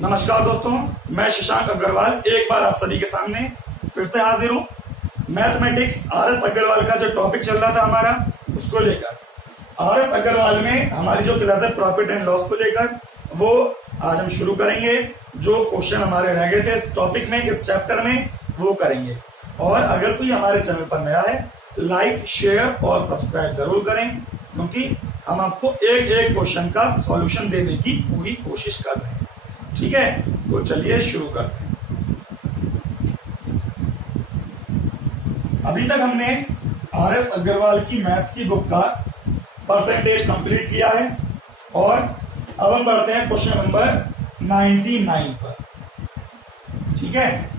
नमस्कार दोस्तों, मैं शशांक अग्रवाल एक बार आप सभी के सामने फिर से हाजिर हूँ। मैथमेटिक्स आरएस अग्रवाल का जो टॉपिक चल रहा था हमारा, उसको लेकर आरएस अग्रवाल में हमारी जो क्लास है प्रॉफिट एंड लॉस को लेकर, वो आज हम शुरू करेंगे। जो क्वेश्चन हमारे रह गए थे इस टॉपिक में, इस चैप्टर में, वो करेंगे। और अगर कोई हमारे चैनल पर नया है, लाइक, शेयर और सब्सक्राइब जरूर करें, क्योंकि हम आपको एक एक क्वेश्चन का सॉल्यूशन देने की पूरी कोशिश कर रहे हैं। ठीक है, तो चलिए शुरू करते हैं। अभी तक हमने आरएस अग्रवाल की मैथ्स की बुक का परसेंटेज कंप्लीट किया है और अब हम बढ़ते हैं क्वेश्चन नंबर 99 पर। ठीक है,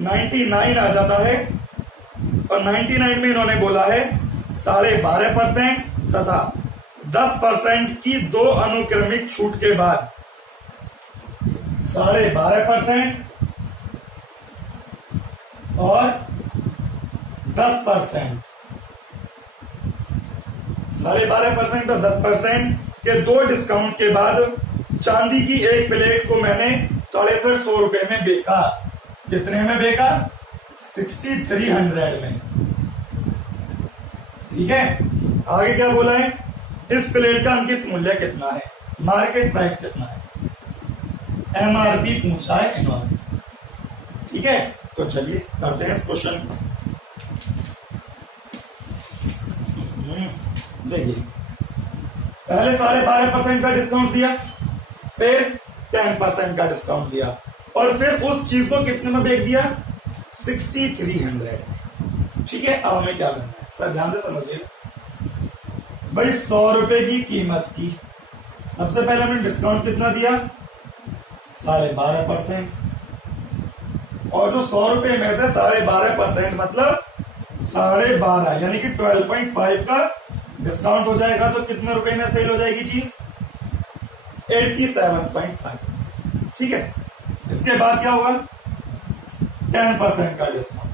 99 आ जाता है और 99 में इन्होंने बोला है 12.5% तथा 10% की दो अनुक्रमिक छूट के बाद 12.5% और 10%, 12.5% और 10% के दो डिस्काउंट के बाद चांदी की एक प्लेट को मैंने 6300 रुपए में बेचा। कितने में बेचा? 6300 में। ठीक है, आगे क्या बोला है? इस प्लेट का अंकित मूल्य कितना है, मार्केट प्राइस कितना है, एमआरपी पूछा है इन्होंने। ठीक है, तो चलिए करते हैं इस क्वेश्चन को। देखिए, पहले 12.5% का डिस्काउंट दिया, फिर 10% का डिस्काउंट दिया और फिर उस चीज को कितने में बेच दिया? 6300। ठीक है, अब हमें क्या करना है सर, ध्यान से समझिएगा भाई। 100 रुपए की कीमत की सबसे पहले हमने डिस्काउंट कितना दिया? 12.5%। और जो 100 रुपए में से 12.5% मतलब 12.5 यानी कि 12.5 का डिस्काउंट हो जाएगा, तो कितने रुपए में सेल हो जाएगी चीज? 87.5। ठीक है, इसके बाद क्या होगा? 10% का डिस्काउंट,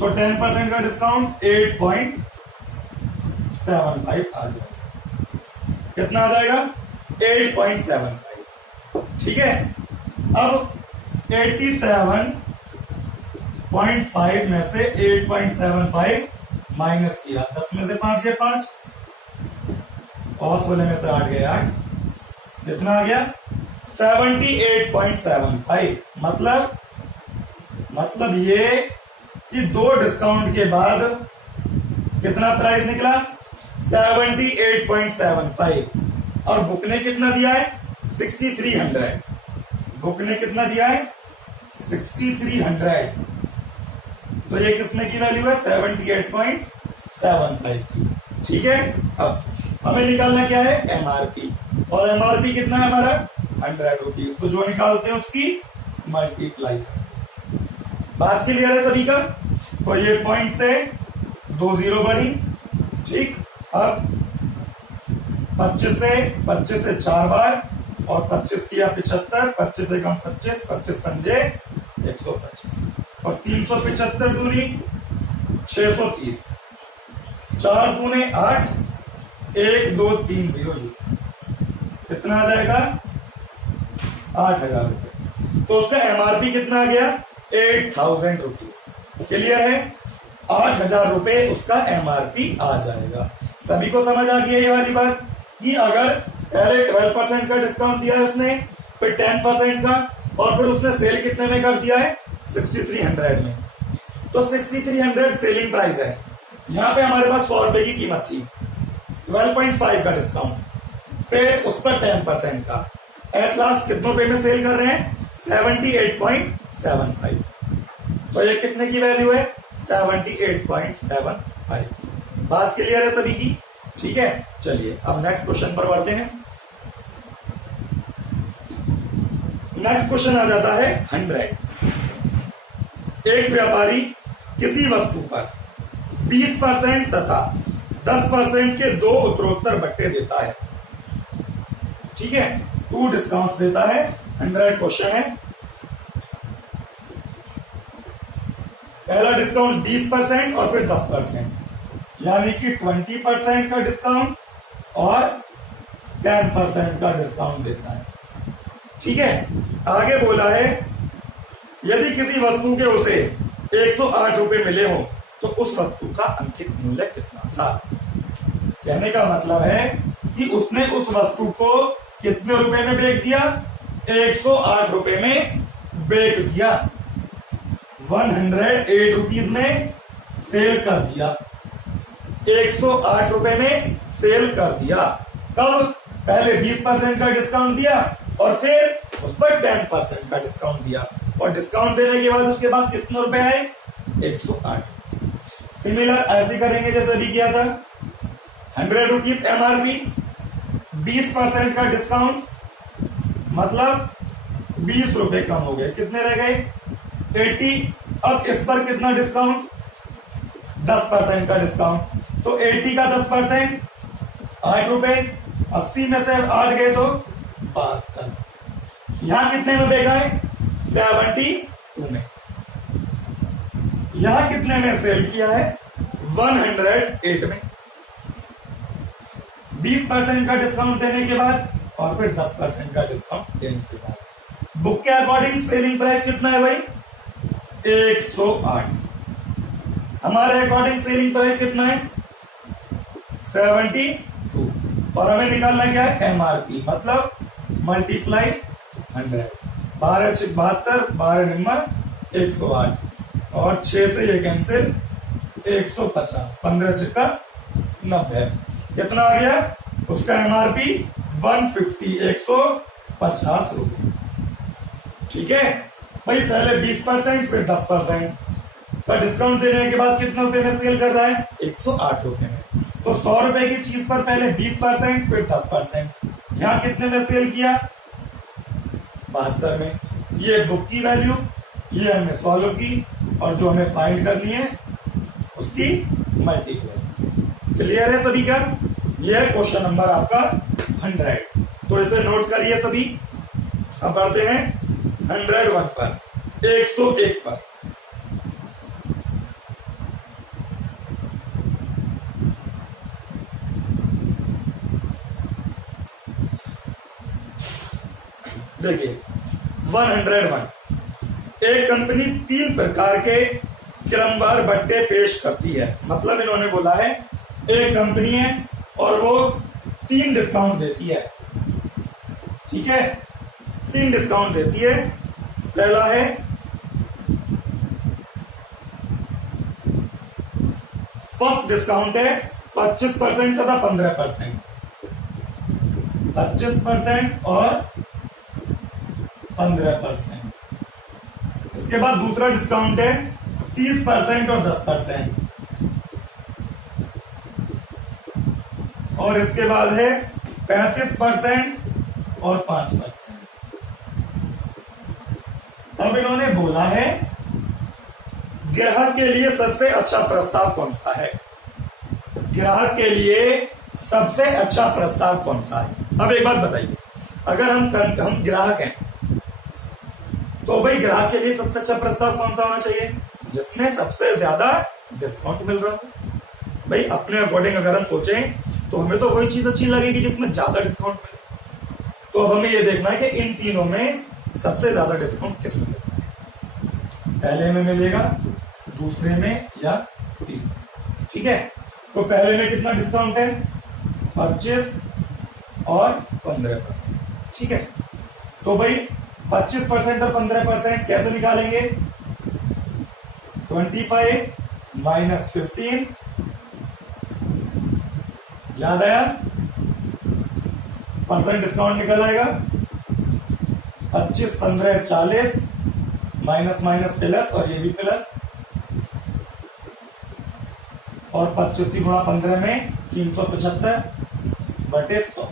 तो 10% का डिस्काउंट 8.75 आ जाएगा। कितना आ जाएगा? 8.75। ठीक है, अब 87.5 में से 8.75 माइनस किया, 10 में से 5 गए 5 और 16 में से 8 गए 8, कितना आ गया? 78.75। मतलब ये कि दो डिस्काउंट के बाद कितना प्राइस निकला? 78.75। और बुक ने कितना दिया है? 6300। बुक ने कितना दिया है? 6300। तो ये किसने की वैल्यू है? 78.75 की। ठीक है, अब हमें निकालना क्या है? एमआरपी। और एमआरपी कितना है हमारा? 100 रुपीज। तो जो निकालते हैं उसकी मल्टीप्लाई। बात क्लियर है सभी का? तो ये पॉइंट से 2 जीरो बढ़ी। ठीक, अब 25 से 4 बार और 25 किया 75, 25 से कम 25, 25 पंजे 125 और 375 दूनी 630, 4 दूने 8, 1 2 3 0। कितना आ जाएगा? 8000 रुपए। तो उसका एमआरपी कितना आ गया? 8000 रुपीज। क्लियर है? 8000 रुपए उसका एमआरपी आ जाएगा। सभी को समझ आ गई है ये वाली बात कि अगर पहले 12% का डिस्काउंट दिया है उसने, फिर 10% का, और फिर उसने सेल कितने में कर दिया है? 6300 में। तो 6300 सेलिंग प्राइस है। यहां पे हमारे पास 100 रुपए की कीमत थी, 12.5 का डिस्काउंट, फिर उस पर 10% का, एट लास्ट कितनों रुपए में सेल कर रहे हैं? 78.75। तो ये कितने की वैल्यू है? 78.75। बात क्लियर है सभी की? ठीक है, चलिए अब नेक्स्ट क्वेश्चन पर बढ़ते हैं। नेक्स्ट क्वेश्चन आ जाता है 100। एक व्यापारी किसी वस्तु पर 20% तथा 10% के दो उत्तरोत्तर बट्टे देता है। ठीक है, 2 डिस्काउंट देता है। 100 क्वेश्चन है। पहला डिस्काउंट 20% और फिर 10%, यानी कि 20% का डिस्काउंट और 10% का डिस्काउंट देता है। ठीक है, आगे बोला है यदि किसी वस्तु के उसे 108 रुपए मिले हो तो उस वस्तु का अंकित मूल्य कितना था। कहने का मतलब है कि उसने उस वस्तु को कितने रुपए में बेच दिया, 108 रुपए में बेच दिया, 108 रुपीज में सेल कर दिया, 108 रुपए में सेल कर दिया। कब? पहले 20% का डिस्काउंट दिया और फिर उस पर 10% का डिस्काउंट दिया, और डिस्काउंट देने के बाद उसके पास कितने रुपए आए, 108। सिमिलर ऐसे करेंगे जैसे अभी किया था, 100 रुपीज एमआरपी, 20% का डिस्काउंट, मतलब 20 रुपए कम हो गए, कितने रह गए, 80। अब इस पर कितना डिस्काउंट, 10% का डिस्काउंट, तो 80 का 10% 8 रुपए, 80 में से 8 गए तो 72। यहां कितने में बेचा है, 72 में। यहां कितने में सेल किया है, 108 में। 20% का डिस्काउंट देने के बाद और फिर 10% का डिस्काउंट देने के बाद बुक के अकॉर्डिंग सेलिंग प्राइस कितना है भाई, 108। हमारे अकॉर्डिंग सेलिंग प्राइस कितना है, 72, और हमें निकालना क्या है, एमआरपी, मतलब मल्टीप्लाई 100। 12 6 72, 12 नंबर 108, और 6 से ये कैंसिल, 150, 15 6 90। कितना आ गया, उसका एमआरपी 150, 150 रुपए। ठीक है भाई, पहले 20% फिर 10% का डिस्काउंट देने के बाद कितने रुपए में सेल कर रहा है, 108 रुपए में। तो 100 रुपए की चीज पर पहले 20% फिर 10%, यहां कितने में सेल किया, 72 में। ये बुक की वैल्यू, ये हमने सॉल्व की, और जो हमें फाइंड करनी है उसकी मल्टीप्लाई। क्लियर है सभी का, ये है क्वेश्चन नंबर आपका 100। तो इसे नोट करिए सभी। अब बढ़ते हैं 101 पर, 101 पर। देखिए 101, एक कंपनी 3 प्रकार के क्रमवार बट्टे पेश करती है। मतलब इन्होंने बोला है एक कंपनी है और वो 3 डिस्काउंट देती है। ठीक है, 3 डिस्काउंट देती है। पहला है फर्स्ट डिस्काउंट है 25% तथा 15%, 25% और 15%। इसके बाद दूसरा डिस्काउंट है 30% और 10%, और इसके बाद है 35% और 5%। अब इन्होंने बोला है ग्राहक के लिए सबसे अच्छा प्रस्ताव कौन सा है, ग्राहक के लिए सबसे अच्छा प्रस्ताव कौन सा है। अब एक बात बताइए, अगर हम ग्राहक हैं तो भाई ग्राहक के लिए सबसे अच्छा प्रस्ताव कौन सा होना चाहिए, जिसमें सबसे ज्यादा डिस्काउंट मिल रहा हो। भाई अपने अकॉर्डिंग अगर हम सोचें तो हमें तो वही चीज अच्छी लगेगी जिसमें ज्यादा डिस्काउंट मिले। तो हमें यह देखना है कि इन तीनों में सबसे ज्यादा डिस्काउंट किसमें मिलता है, पहले में मिलेगा, दूसरे में या तीसरे। ठीक है, तो पहले में कितना डिस्काउंट है, 25 और 15%। ठीक है, तो भाई 25% और 15% कैसे निकालेंगे, 25 माइनस 15, याद आया, परसेंट डिस्काउंट निकल आएगा, 25 15 40, माइनस माइनस प्लस, और ये भी प्लस, और 25 की गुणा 15 में 375 बटे 100।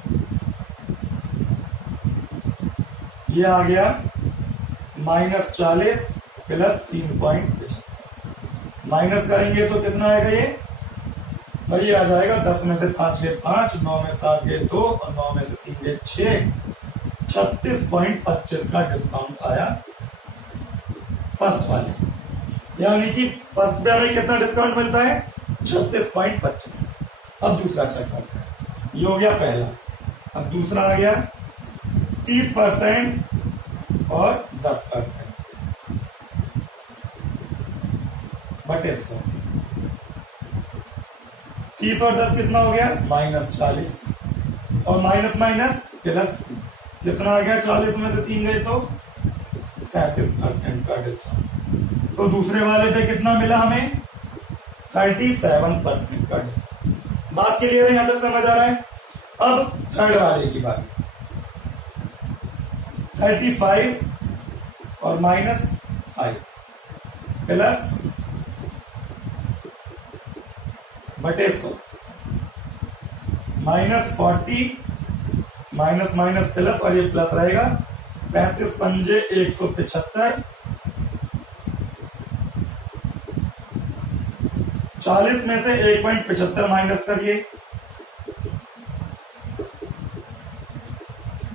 ये आ गया -40 प्लस 3.75। माइनस करेंगे तो कितना आएगा ये, भाई ये आ जाएगा 10 में से 5 गए 5, 9 में 7 गए 2, और 9 में से 3 गए 6, 36.25 का डिस्काउंट आया फर्स्ट वाले। यानी कि फर्स्ट पे हमें कितना डिस्काउंट मिलता है, 36.25। अब दूसरा चेक करते हैं, ये हो गया पहला। अब दूसरा आ गया 30% और 10% बटे 100। 30 और 10 कितना हो गया? -40 और माइनस माइनस प्लस कितना आ गया? 40 में से 3 गए तो 37% का डिस्काउंट। तो दूसरे वाले पे कितना मिला हमें? 37% का डिस्काउंट। बात क्लियर है? यहां तक समझ आ रहा है? अब थर्ड वाले की बात, 35 और -5 प्लस बटे 100 -40 माइनस माइनस प्लस और ये प्लस रहेगा 35 पंजे 175, 40 में से 1.75 माइनस करिए,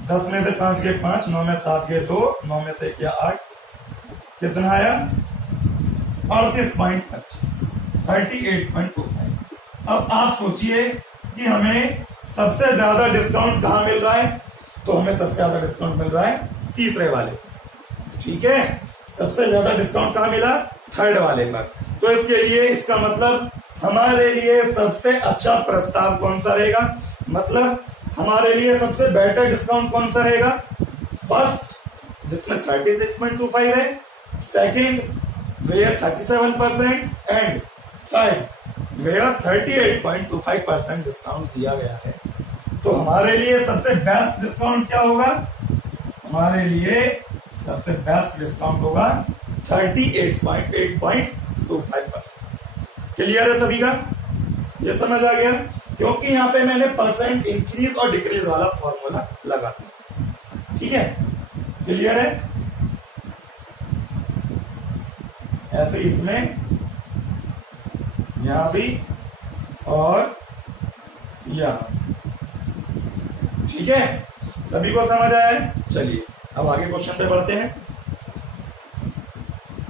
10 में से 5 गए 5, 9 में 7 गए 2, 9 में से क्या 8, कितना आया? 38.25, 38.25। अब आप सोचिए कि हमें सबसे ज्यादा डिस्काउंट कहां मिल रहा है? तो हमें सबसे ज्यादा डिस्काउंट मिल रहा है तीसरे वाले, ठीक है। सबसे ज्यादा डिस्काउंट कहां मिला? थर्ड वाले पर। तो इसके लिए इसका मतलब हमारे लिए सबसे अच्छा प्रस्ताव कौन सा रहेगा? मतलब हमारे लिए सबसे बेटर डिस्काउंट कौन सा रहेगा? फर्स्ट जिसमें 36.25 है, second where 37% and third where 38.25% discount दिया गया है। तो हमारे लिए सबसे बेस्ट डिस्काउंट क्या होगा? हमारे लिए सबसे बेस्ट डिस्काउंट होगा 38.25%। क्लियर है सभी का? ये समझ आ गया? क्योंकि यहां पे मैंने परसेंट इंक्रीज और डिक्रीज वाला फॉर्मूला लगा दिया, ठीक है। क्लियर है? ऐसे इसमें यहां भी और यहां, ठीक है। सभी को समझ आया है? चलिए अब आगे क्वेश्चन पे बढ़ते हैं,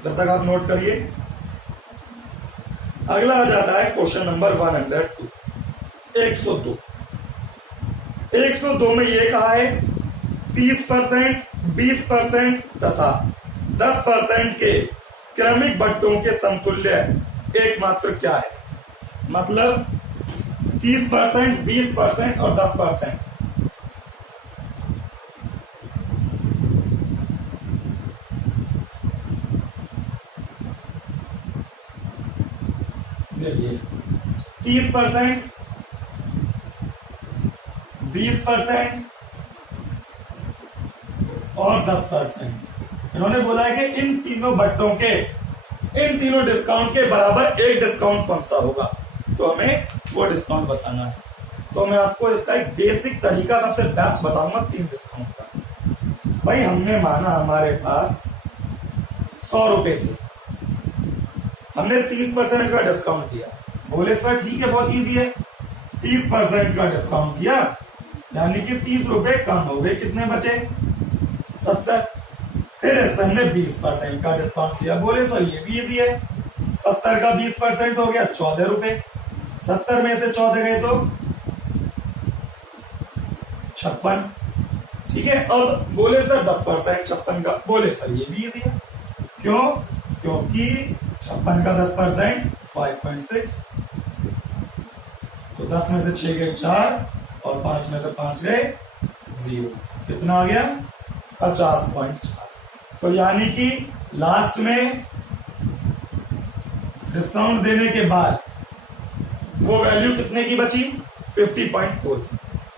जब तक आप नोट करिए। अगला आ जाता है क्वेश्चन नंबर 102, 102। 102 में ये कहा है 30%, 20% तथा 10% के क्रमिक बट्टों के समतुल्य एकमात्र क्या है? मतलब 30%, 20% और 10%। देखिए 30%, 20% और 10%। इन्होंने बोला है कि इन तीनों बट्टों के, इन तीनों डिस्काउंट के बराबर एक डिस्काउंट कौन सा होगा? तो हमें वो डिस्काउंट बताना है। तो मैं आपको इसका एक बेसिक तरीका सबसे बेस्ट बताऊंगा 3 डिस्काउंट का। भाई हमने माना हमारे पास 100 रुपए थे, हमने 30% का डिस्काउंट दिया। बोले सर ठीक है, बहुत इजी है, 30% का डिस्काउंट दिया यानी कि 30 रुपए कम हो गए, कितने बचे? 70। फिर इस पर हमने 20% का डिस्काउंट दिया। बोले सर ये भी इजी है, 70 का 20% हो गया 14 रुपए, 70 में से 14 गए तो 56, ठीक है। अब बोले सर 10% 56 का, बोले सर ये भी इजी है। क्यों? क्योंकि 56 का 10% 5.6, तो 10 में से 6 गए 4 और 5 में से 5 गए 0, कितना आ गया? 50.4। तो यानी कि लास्ट में डिस्काउंट देने के बाद वो वैल्यू कितने की बची? 50.4 की।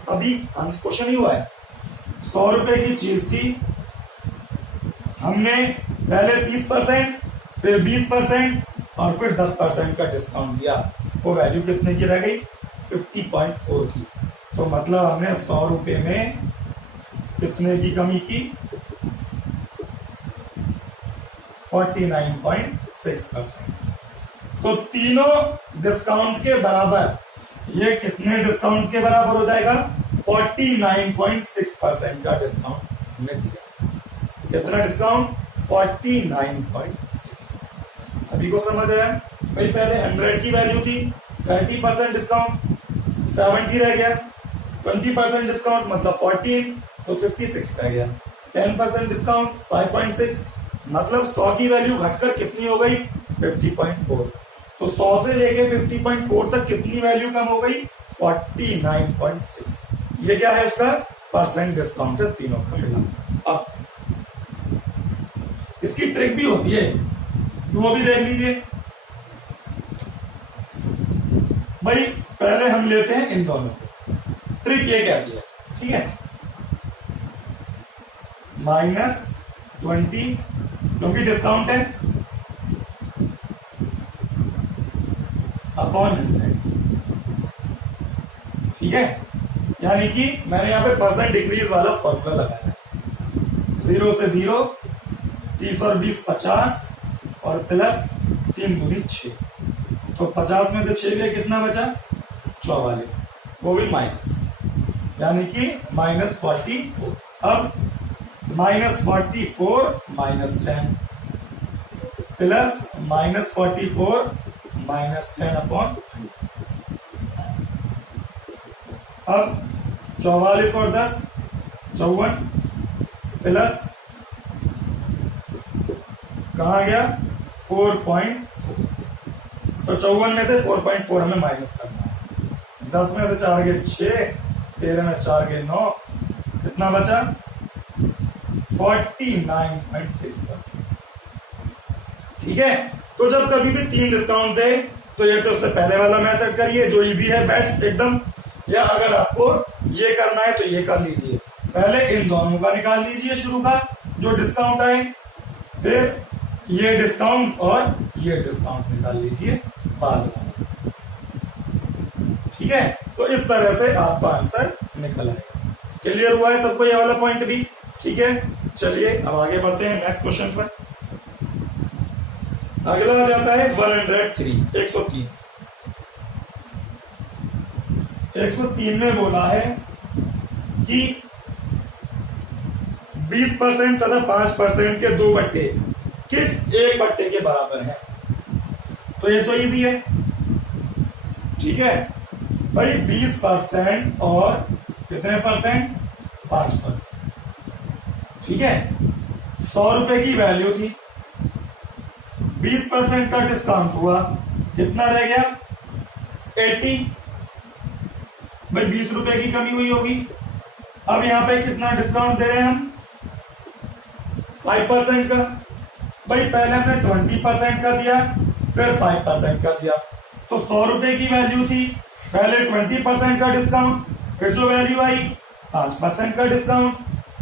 अभी क्वेश्चन ही हुआ है, 100 रुपए की चीज थी, हमने पहले 30%, फिर 20% और फिर 10% का डिस्काउंट दिया। वो वैल्यू कितने की रह गई? 50.4 की। तो मतलब हमने 100 रुपए में कितने की कमी की? 49.6%। तो तीनों डिस्काउंट के बराबर, ये कितने डिस्काउंट के बराबर हो जाएगा? 49.6% का डिस्काउंट हमने दिया। कितना डिस्काउंट? 49.6। सभी को समझ आया? भाई पहले 100 की वैल्यू थी, 30% डिस्काउंट 70 रह गया, 20% डिस्काउंट मतलब 14, तो 56 का गया। 10% डिस्काउंट 5.6 मतलब 100 की वैल्यू घटकर कितनी हो गई 50.4। तो 100 से लेके 50.4 तक कितनी वैल्यू कम हो गई 49.6। ये क्या है उसका परसेंट डिस्काउंट है, तीनों का मिला। अब इसकी ट्रिक भी होती है, वो भी देख लीजिए भाई। पहले हम लेते हैं इन दोनों को। ट्रिक ये कहती है, ठीक है, -20 क्योंकि डिस्काउंट है अपॉन 100, ठीक है। यानी कि मैंने यहां पे परसेंट डिक्रीज वाला फॉर्मूला लगाया है। 0 से 0, 30 और 20 50 और प्लस 3 दूनी 6, तो 50 में से 6 गए कितना बचा 44, वो भी माइनस, यानी कि -44। अब -44 -10 प्लस -44 -10 अपॉन। अब 44 और 10 54 प्लस कहा गया 4.4, तो 54 में से 4.4 हमें माइनस करना है। 10 में से 4 गए 6, 13 में 4 गए 9, कितना बचा 49.6%, ठीक है। तो जब कभी भी 3 डिस्काउंट दे तो ये तो उससे पहले वाला मेथड करिए जो इजी है बेस्ट एकदम, या अगर आपको ये करना है तो ये कर लीजिए। पहले इन दोनों का निकाल लीजिए शुरू का जो डिस्काउंट आए, फिर ये डिस्काउंट और ये डिस्काउंट निकाल लीजिए बाद में, ठीक है। तो इस तरह से आपका आंसर निकल आएगा। क्लियर हुआ है सबको ये वाला पॉइंट भी, ठीक है। चलिए अब आगे बढ़ते हैं नेक्स्ट क्वेश्चन पर। अगला आ जाता है 103, 103। 103 में बोला है कि 20% तथा 5% के 2 बट्टे किस 1 बट्टे के बराबर है। तो ये तो इजी है, ठीक है भाई। 20% और कितने परसेंट 5%, ठीक है। 100 रुपए की वैल्यू थी, 20% का डिस्काउंट हुआ, कितना रह गया 80, भाई 20 रुपए की कमी हुई होगी। अब यहां पे कितना डिस्काउंट दे रहे हैं हम 5% का, भाई पहले हमने 20% का दिया फिर 5% का दिया, तो 100 रुपए की वैल्यू थी, पहले 20% का डिस्काउंट, फिर जो वैल्यू आई 5% का डिस्काउंट,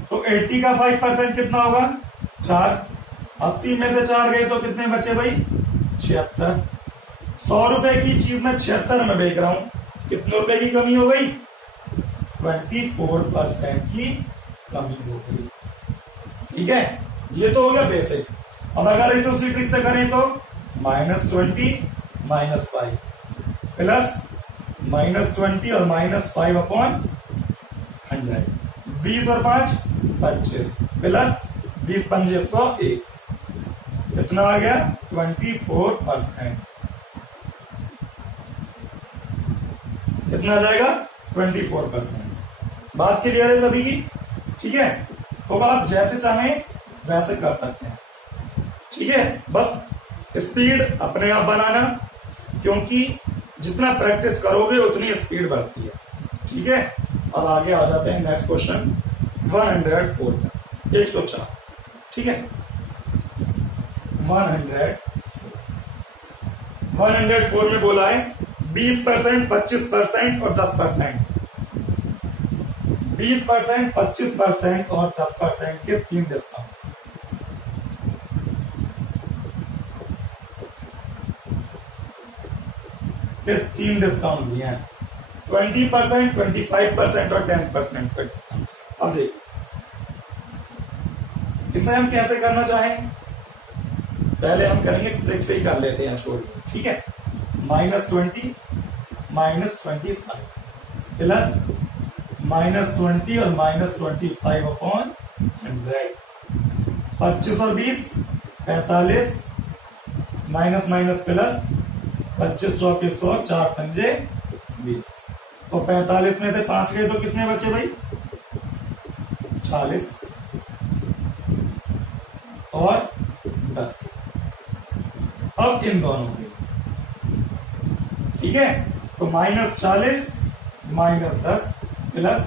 तो 80 का 5% कितना होगा 4, 80 में से 4 गए तो कितने बचे भाई 76। 100 रुपए की चीज में 76 में बेच रहा हूं, कितने रुपए की कमी हो गई 24% की कमी हो गई, ठीक है। ये तो हो गया बेसिक। अब अगर इसे उसी ट्रिक से करें तो -20 -5 प्लस -20 और -5 अपॉन 100, 20 और 5 25 प्लस 20 पंजे 101, कितना आ गया 24%, कितना आ जाएगा 24%। बात क्लियर है सभी की, ठीक है। तो आप जैसे चाहें वैसे कर सकते हैं, ठीक है। बस स्पीड अपने आप बनाना, क्योंकि जितना प्रैक्टिस करोगे उतनी स्पीड बढ़ती है, ठीक है। अब आगे आ जाते हैं नेक्स्ट क्वेश्चन 104 का, 104, ठीक है। 104 में बोला है 20%, 25% और 10%, 20%, 25% और 10% के 3 डिस्काउंट। के 3 डिस्काउंट दिए हैं, 20%, 25% और 10% का डिस्काउंट। अब देखिए इसे हम कैसे करना चाहें, पहले हम करेंगे ट्रिक से ही कर लेते हैं, छोड़िए, ठीक है। -20 -25 प्लस -20 और -25 अपॉन 100, 25 और 20 45, माइनस माइनस प्लस 25 24 100, 4 पंजे 20, तो 45 में से 5 गए तो कितने बचे भाई? 40 और 10। अब इन दोनों के, ठीक है, तो -40 -10 प्लस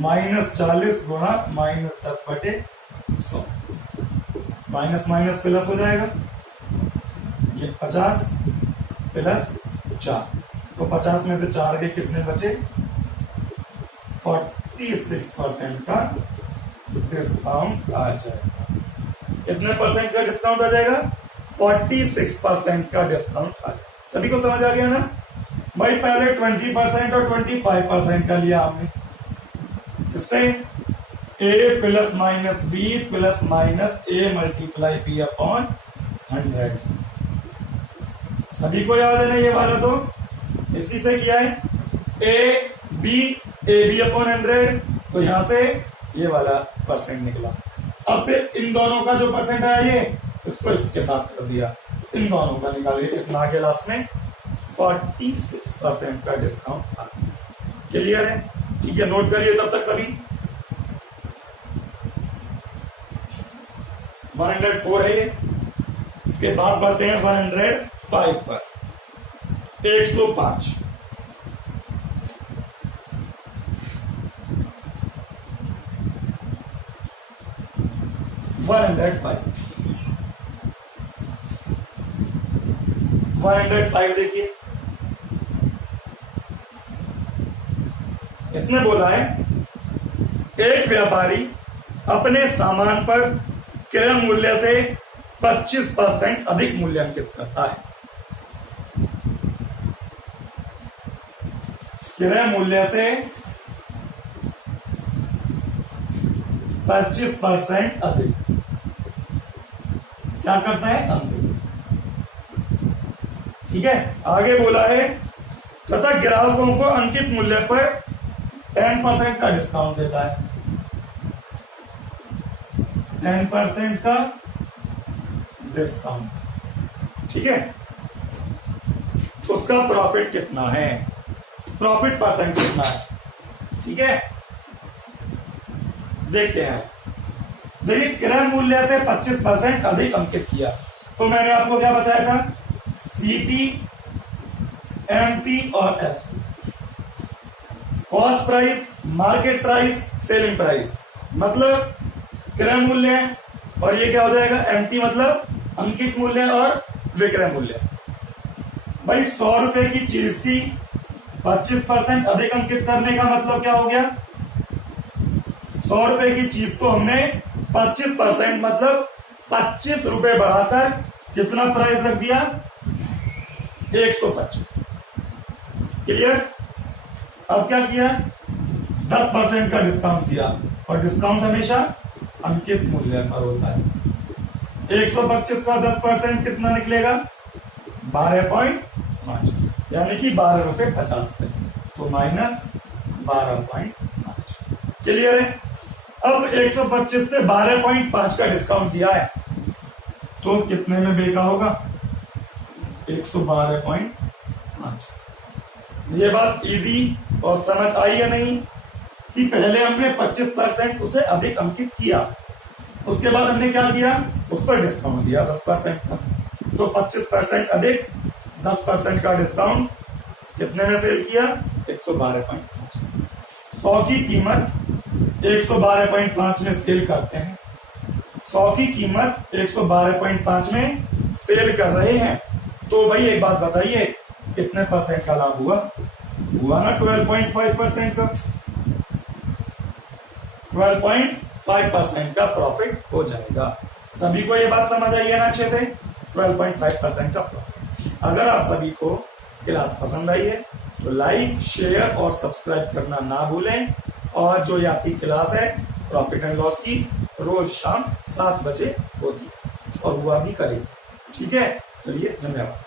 -40 गुणा -10/100, माइनस माइनस प्लस हो जाएगा, ये 50 प्लस 4, तो 50 में से 4 के कितने बचे? 46% का डिस्काउंट आ जाएगा। कितने परसेंट का डिस्काउंट आ जाएगा? 46% का डिस्काउंट आ जाएगा। सभी को समझ आ गया ना भाई? पहले 20% और 25% का लिया हमने, इससे a plus minus b plus minus a multiply b upon 100। सभी को याद है ना ये वाला? तो इसी से किया है, ए बी अपॉन 100, तो यहां से ये वाला परसेंट निकला। अब फिर इन दोनों का जो परसेंट आया ये, इसको इसके साथ कर दिया, इन दोनों का निकाल के कितना आ गया लास्ट में? 46% का डिस्काउंट आ गया। क्लियर है? ठीक है, नोट करिए तब तक सभी। 104 है ये। इसके बाद बढ़ते हैं 105 पर। 105 105 देखिए, इसने बोला है एक व्यापारी अपने सामान पर क्रय मूल्य से 25% अधिक मूल्यांकित करता है। क्रय मूल्य से 25% अधिक क्या करता है? अंकित। ठीक है, आगे बोला है तथा ग्राहकों को अंकित मूल्य पर 10% का डिस्काउंट देता है। 10% का डिस्काउंट, ठीक है। उसका प्रॉफिट कितना है? प्रॉफिट परसेंट कितना है? ठीक है, देखते हैं। देखिए, क्रय मूल्य से 25% अधिक अंकित किया, तो मैंने आपको क्या बताया था? सीपी, एमपी और SP. Cost price, market price, selling price मतलब क्रय मूल्य, और ये क्या हो जाएगा? एमपी मतलब अंकित मूल्य और विक्रय मूल्य। भाई 100 रुपए की चीज थी, 25% अधिक अंकित करने का मतलब क्या हो गया? 100 रुपए की चीज को हमने 25% मतलब 25 रुपए बढ़ाकर कितना प्राइस रख दिया? 125। क्लियर? अब क्या किया? 10% का डिस्काउंट दिया, और डिस्काउंट हमेशा अंकित मूल्य पर होता है। 125 का 10% कितना निकलेगा? 12.5, यानी कि 12 रुपए 50 पैसे, तो माइनस 12.5। क्लियर है? अब 125 पे 12.5 का डिस्काउंट दिया है, तो कितने में बेचा होगा? 112.5। ये बात इजी और समझ आई है नहीं कि पहले हमने 25% उसे अधिक अंकित किया, उसके बाद हमने क्या किया? उस पर डिस्काउंट दिया 10% का, तो 25% अधिक 10% का डिस्काउंट कितने में सेल किया? 112.5। 100 की कीमत 112.5 में सेल करते हैं, 100 की कीमत 112.5 में सेल कर रहे हैं, तो भाई एक बात बताइए, कितने परसेंट का लाभ हुआ? हुआ ना 12.5% का। 12.5% का प्रॉफिट हो जाएगा। सभी को ये बात समझ आई है ना अच्छे से? 12.5% का प्रॉफिट। अगर आप सभी को क्लास पसंद आई है तो लाइक, शेयर और सब्सक्राइब करना ना भूलें, और जो ये आपकी क्लास है प्रॉफिट एंड लॉस की, रोज शाम 7 बजे होती है और हुआ भी करेगी। ठीक है, चलिए, धन्यवाद।